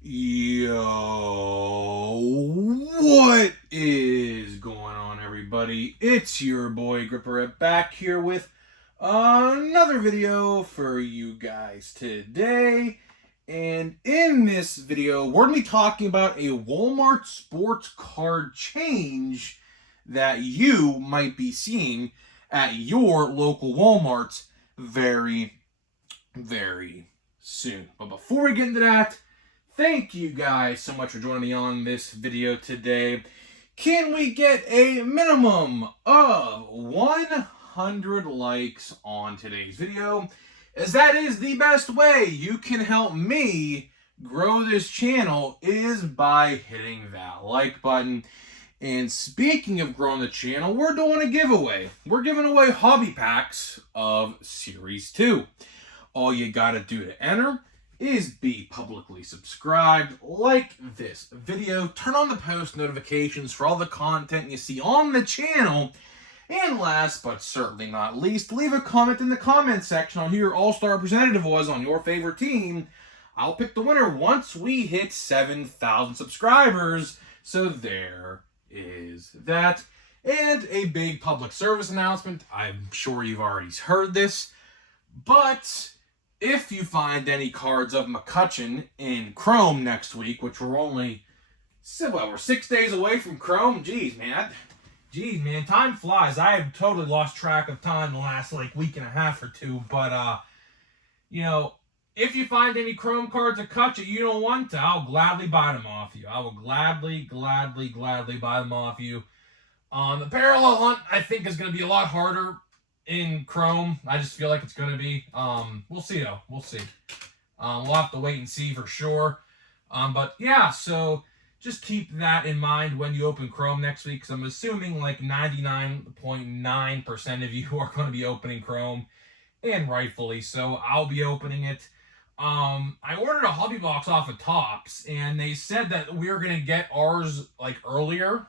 Yo, what is going on, everybody? It's your boy Gripper back here with another video for you guys today. And in this video, we're going to be talking about a Walmart sports card change that you might be seeing at your local Walmarts very, very soon. But before we get into that, thank you guys so much for joining me on this video today. Can we get a minimum of 100 likes on today's video? As that is the best way you can help me grow this channel is by hitting that like button. And speaking of growing the channel, we're doing a giveaway. We're giving away hobby packs of Series 2. All you gotta do to enter is be publicly subscribed, like this video, turn on the post notifications for all the content you see on the channel, and last but certainly not least, leave a comment in the comment section on who your all-star representative was on your favorite team. I'll pick the winner once we hit 7,000 subscribers. So there is that. And a big public service announcement. I'm sure you've already heard this, but if you find any cards of McCutcheon in Chrome next week, which we're 6 days away from Chrome. Jeez, man, time flies. I have totally lost track of time the last week and a half or two. But if you find any Chrome cards of McCutcheon you don't want to, I'll gladly buy them off you. I will gladly buy them off you. The parallel hunt, I think, is going to be a lot harder in Chrome. I just feel like it's going to be. We'll see, though. We'll see. We'll have to wait and see for sure. But yeah, so just keep that in mind when you open Chrome next week, because I'm assuming 99.9% of you are going to be opening Chrome, and rightfully so. I'll be opening it. I ordered a hobby box off of Topps, and they said that we were going to get ours earlier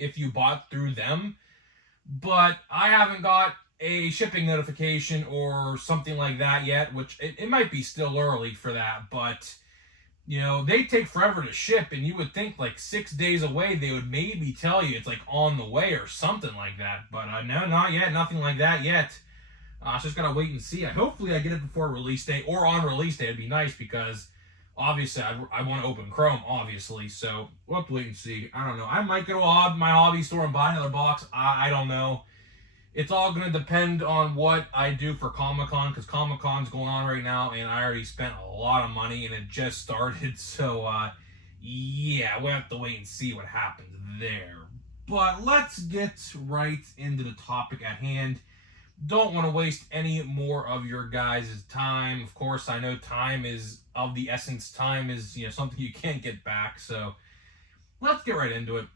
if you bought through them. But I haven't got a shipping notification or something like that yet, which it might be still early for that, but they take forever to ship, and you would think 6 days away they would maybe tell you it's on the way or something like that. But no, not yet, nothing like that yet. Just gotta wait and see. Hopefully I get it before release day, or on release day. It'd be nice, because obviously I want to open Chrome, obviously, so we'll have to wait and see. I don't know. I might go to my hobby store and buy another box. I don't know. It's all going to depend on what I do for Comic-Con, because Comic-Con's going on right now, and I already spent a lot of money, and it just started. So, yeah, we'll have to wait and see what happens there. But let's get right into the topic at hand. Don't want to waste any more of your guys' time. Of course, I know time is of the essence. Time is, something you can't get back. So, let's get right into it.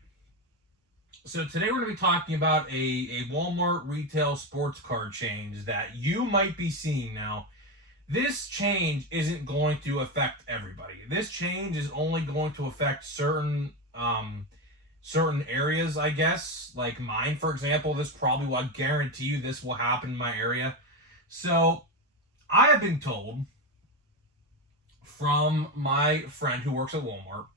So today we're going to be talking about a Walmart retail sports card change that you might be seeing now. This change isn't going to affect everybody. This change is only going to affect certain areas, I guess. Like mine, for example. This probably will, I guarantee you this will happen in my area. So I have been told from my friend who works at Walmart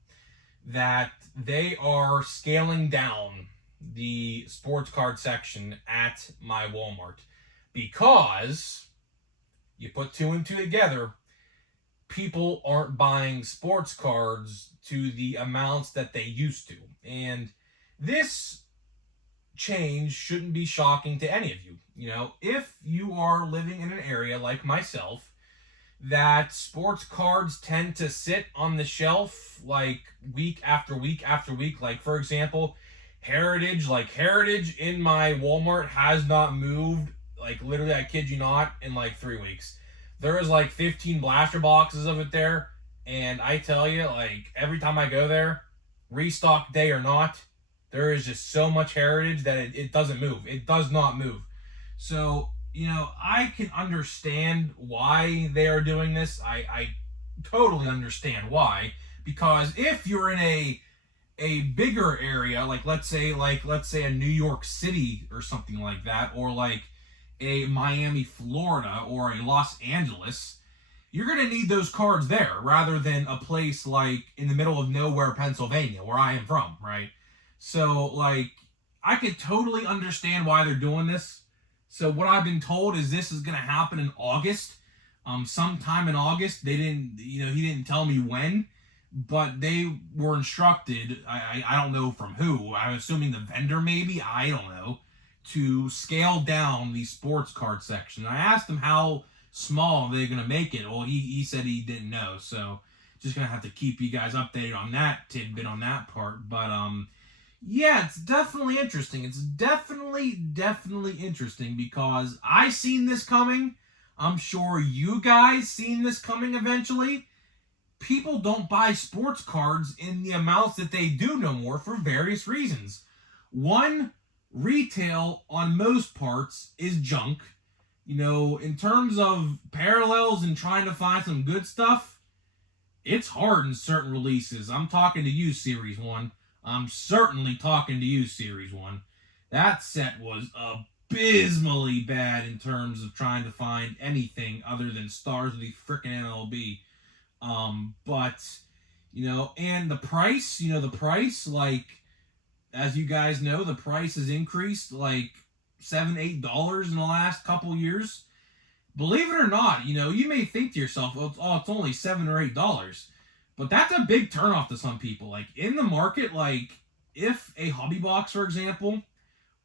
that they are scaling down the sports card section at my Walmart, because you put two and two together, people aren't buying sports cards to the amounts that they used to. And this change shouldn't be shocking to any of you. If you are living in an area like myself that sports cards tend to sit on the shelf week after week after week, for example, Heritage in my Walmart has not moved, literally, I kid you not, in 3 weeks. There is 15 blaster boxes of it there, and I tell you, every time I go there, restock day or not, there is just so much Heritage that it doesn't move. It does not move. So, I can understand why they are doing this. I totally understand why, because if you're in a bigger area, let's say a New York City or something like that, or a Miami, Florida, or a Los Angeles, you're going to need those cards there rather than a place like in the middle of nowhere, Pennsylvania, where I am from, right? So, like, I could totally understand why they're doing this. So, what I've been told is this is going to happen in August. Sometime in August. They didn't, he didn't tell me when, but they were instructed, I don't know from who, I'm assuming the vendor maybe, I don't know, to scale down the sports card section. I asked him how small they're going to make it. Well, he said he didn't know, so just going to have to keep you guys updated on that tidbit on that part. But, yeah, it's definitely interesting. It's definitely interesting because I seen this coming. I'm sure you guys seen this coming eventually. People don't buy sports cards in the amounts that they do no more for various reasons. One, retail on most parts is junk. In terms of parallels and trying to find some good stuff, it's hard in certain releases. I'm talking to you, Series 1. I'm certainly talking to you, Series 1. That set was abysmally bad in terms of trying to find anything other than stars of the frickin' MLB. But, and the price, like, as you guys know, the price has increased like $7-8 in the last couple years. Believe it or not, you may think to yourself, oh, it's only $7 or $8. But that's a big turnoff to some people. Like, in the market, like, if a hobby box, for example,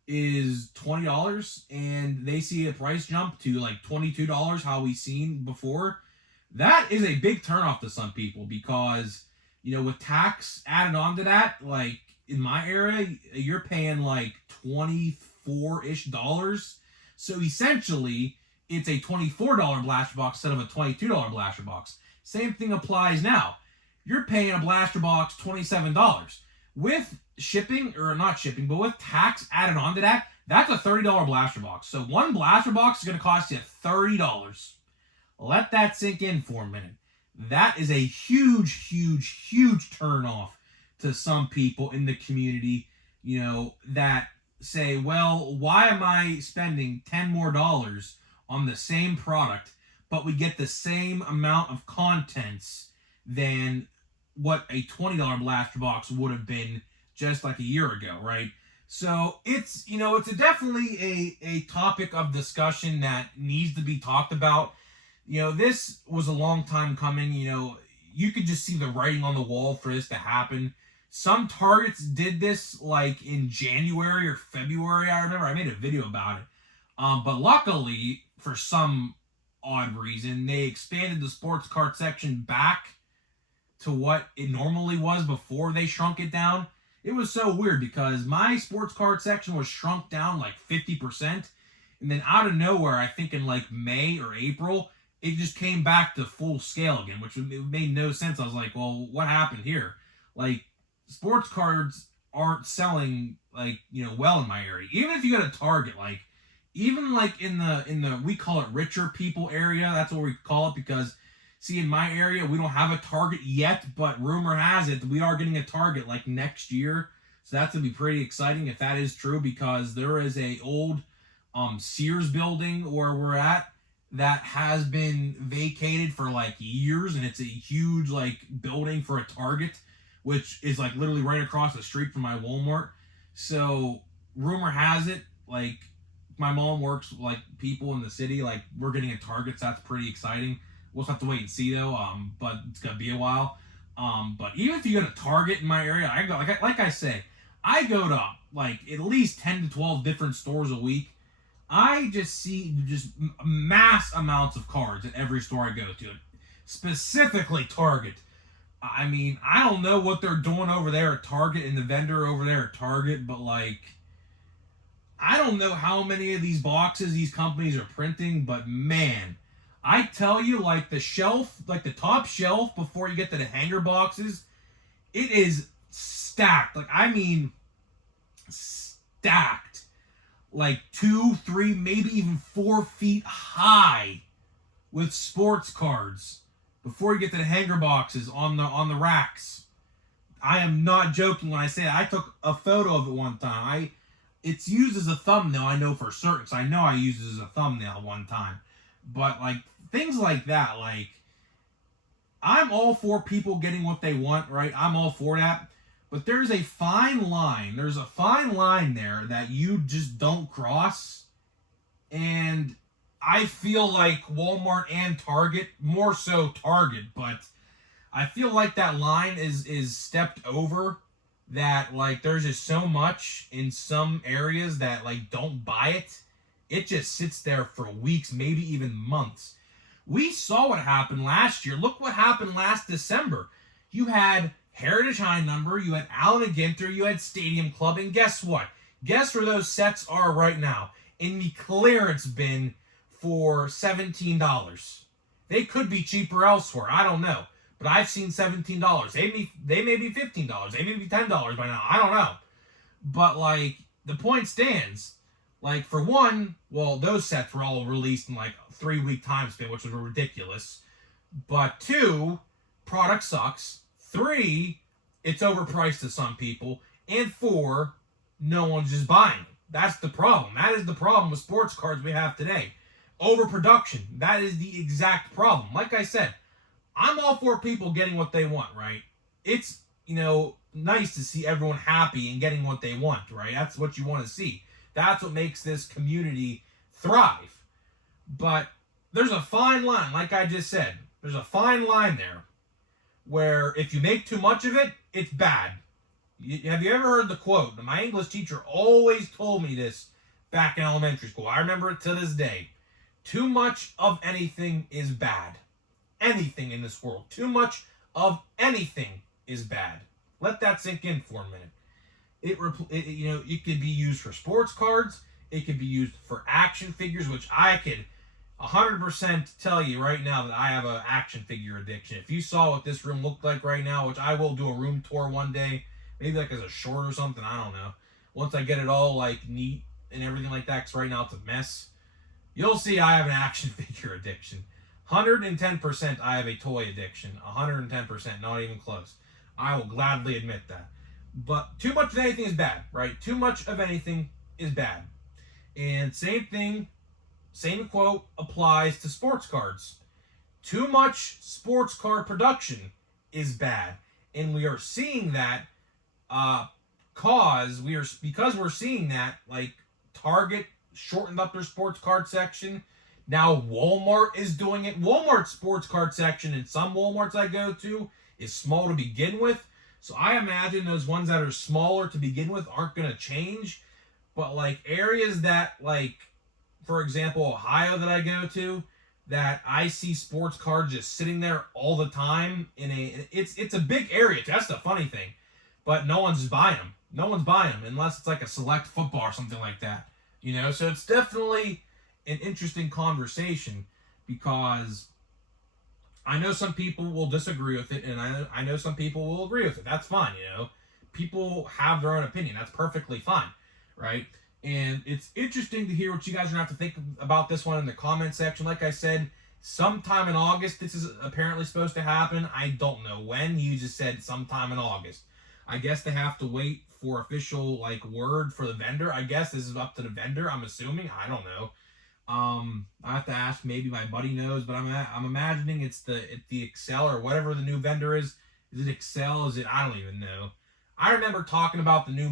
is $20 and they see a price jump to like $22, how we've seen before, that is a big turnoff to some people because, with tax added on to that, like, in my area, you're paying like $24-ish. So essentially, it's a $24 blaster box instead of a $22 blaster box. Same thing applies now. You're paying a blaster box $27. With shipping, or not shipping, but with tax added on to that, that's a $30 blaster box. So one blaster box is going to cost you $30. Let that sink in for a minute. That is a huge turn off to some people in the community, that say, well, why am I spending $10 more on the same product, but we get the same amount of contents than what a $20 blaster box would have been just like a year ago, right? So it's, it's definitely a topic of discussion that needs to be talked about. This was a long time coming. You could just see the writing on the wall for this to happen. Some Targets did this like in January or February. I remember I made a video about it. But luckily, for some odd reason, they expanded the sports card section back to what it normally was before they shrunk it down. It was so weird because my sports card section was shrunk down like 50%. And then out of nowhere, I think in like May or April, it just came back to full scale again, which made no sense. I was like, well, what happened here? Like, sports cards aren't selling like, well in my area. Even if you go to Target, like, even like in the we call it richer people area, that's what we call it because, see, in my area, we don't have a Target yet, but rumor has it that we are getting a Target like next year. So that's going to be pretty exciting if that is true because there is a old Sears building where we're at that has been vacated for like years, and it's a huge like building for a Target, which is like literally right across the street from my Walmart. So rumor has it, like, my mom works like people in the city, like, we're getting a Target, so that's pretty exciting. We'll have to wait and see though, but it's gonna be a while. But even if you go to Target in my area, I go like I say, I go to like at least 10 to 12 different stores a week. I just see just mass amounts of cards at every store I go to, specifically Target. I mean, I don't know what they're doing over there at Target and the vendor over there at Target, but like, I don't know how many of these boxes these companies are printing, but man, I tell you, like the shelf, like the top shelf before you get to the hanger boxes, it is stacked. Like, I mean, stacked. Like 2, 3, maybe even 4 feet high with sports cards before you get to the hanger boxes on the racks. I am not joking when I say that. I took a photo of it one time. It's used as a thumbnail, I know for certain, because I know I used it as a thumbnail one time. But like things like that, like, I'm all for people getting what they want, right? I'm all for that. But there's a fine line. There's a fine line there that you just don't cross. And I feel like Walmart and Target, more so Target, but I feel like that line is stepped over. That like there's just so much in some areas that like don't buy it. It just sits there for weeks, maybe even months. We saw what happened last year. Look what happened last December. You had Heritage High Number, you had Allen and Ginter, you had Stadium Club, and guess what? Guess where those sets are right now? In the clearance bin for $17. They could be cheaper elsewhere. I don't know. But I've seen $17. They may be $15. They may be $10 by now. I don't know. But like the point stands. Like for one, well, those sets were all released in like a 3-week time span, which was ridiculous. But two, product sucks. 3, it's overpriced to some people. And 4, no one's just buying it. That's the problem. That is the problem with sports cards we have today. Overproduction. That is the exact problem. Like I said, I'm all for people getting what they want, right? It's, nice to see everyone happy and getting what they want, right? That's what you want to see. That's what makes this community thrive. But there's a fine line, like I just said. There's a fine line there where if you make too much of it, it's bad. Have you ever heard the quote? My English teacher always told me this back in elementary school. I remember it to this day. Too much of anything is bad. Anything in this world. Too much of anything is bad. Let that sink in for a minute. It could be used for sports cards. It could be used for action figures, which I could 100% tell you right now that I have an action figure addiction. If you saw what this room looked like right now, which I will do a room tour one day, maybe like as a short or something, I don't know. Once I get it all like neat and everything like that, because right now it's a mess, you'll see I have an action figure addiction. 110% I have a toy addiction. 110%, not even close. I will gladly admit that. But too much of anything is bad, right? Too much of anything is bad. And same thing, same quote applies to sports cards. Too much sports card production is bad. And we are seeing that because we're seeing that, like Target shortened up their sports card section. Now Walmart is doing it. Walmart's sports card section in some Walmarts I go to is small to begin with. So I imagine those ones that are smaller to begin with aren't going to change. But like areas that, like, for example, Ohio that I go to, that I see sports cards just sitting there all the time it's a big area. That's the funny thing. But no one's buying them. No one's buying them unless it's like a select football or something like that. So it's definitely an interesting conversation because I know some people will disagree with it, and I know some people will agree with it. That's fine, People have their own opinion. That's perfectly fine, right? And it's interesting to hear what you guys are going to have to think about this one in the comment section. Like I said, sometime in August, this is apparently supposed to happen. I don't know when. You just said sometime in August. I guess they have to wait for official, word for the vendor. I guess this is up to the vendor, I'm assuming. I don't know. I have to ask. Maybe my buddy knows, but I'm imagining it's the Excel or whatever the new vendor is. Is it Excel? Is it? I don't even know. I remember talking about the new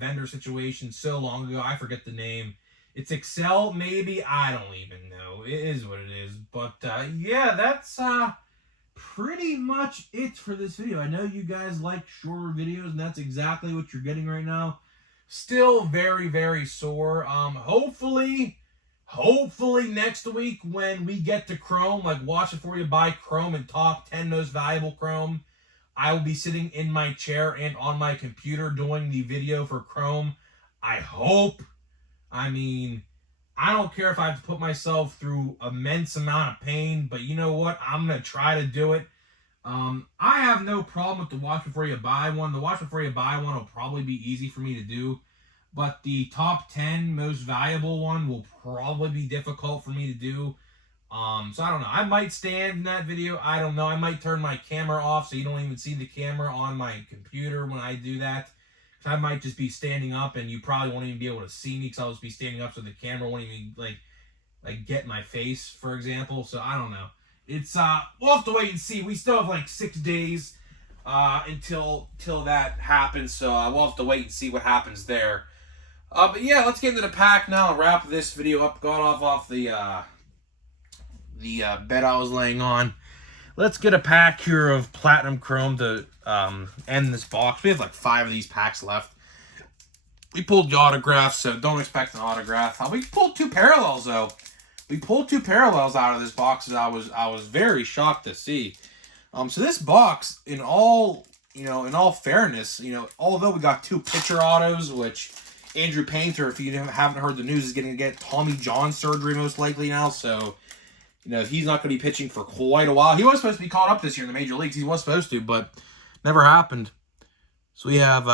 vendor situation so long ago. I forget the name. It's Excel, maybe. I don't even know. It is what it is. But yeah, that's pretty much it for this video. I know you guys like shorter videos, and that's exactly what you're getting right now. Still very, very sore. Hopefully next week when we get to Chrome, like Watch Before You Buy Chrome and Top 10 Most Valuable Chrome, I will be sitting in my chair and on my computer doing the video for Chrome. I hope. I mean, I don't care if I have to put myself through immense amount of pain, but you know what? I'm going to try to do it. I have no problem with the Watch Before You Buy one. The Watch Before You Buy one will probably be easy for me to do. But the top 10 most valuable one will probably be difficult for me to do. So I don't know. I might stand in that video. I don't know. I might turn my camera off so you don't even see the camera on my computer when I do that. I might just be standing up and you probably won't even be able to see me because I'll just be standing up so the camera won't even like get my face, for example. So I don't know. It's we'll have to wait and see. We still have like 6 days until that happens, so we'll have to wait and see what happens there. But yeah, let's get into the pack now and wrap this video up. Got off the bed I was laying on. Let's get a pack here of Platinum Chrome to end this box. We have like 5 of these packs left. We pulled the autographs, so don't expect an autograph. We pulled 2 parallels though. We pulled 2 parallels out of this box that I was very shocked to see. So this box, in all fairness, although we got 2 pitcher autos, which Andrew Painter, if you haven't heard the news, is going to get Tommy John surgery most likely now. So, he's not going to be pitching for quite a while. He was supposed to be called up this year in the major leagues. He was supposed to, but never happened. So we have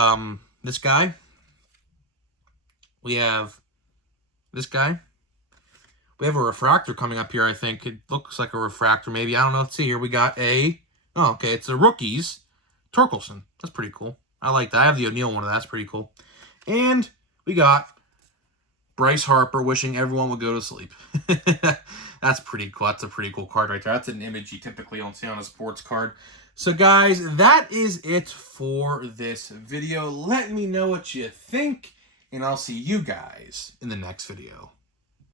this guy. We have this guy. We have a refractor coming up here, I think. It looks like a refractor, maybe. I don't know. Let's see here. We got it's the rookies. Torkelson. That's pretty cool. I like that. I have the O'Neill one of that. That's pretty cool. And we got Bryce Harper wishing everyone would go to sleep. That's pretty cool. That's a pretty cool card right there. That's an image you typically don't see on a sports card. So, guys, that is it for this video. Let me know what you think, and I'll see you guys in the next video.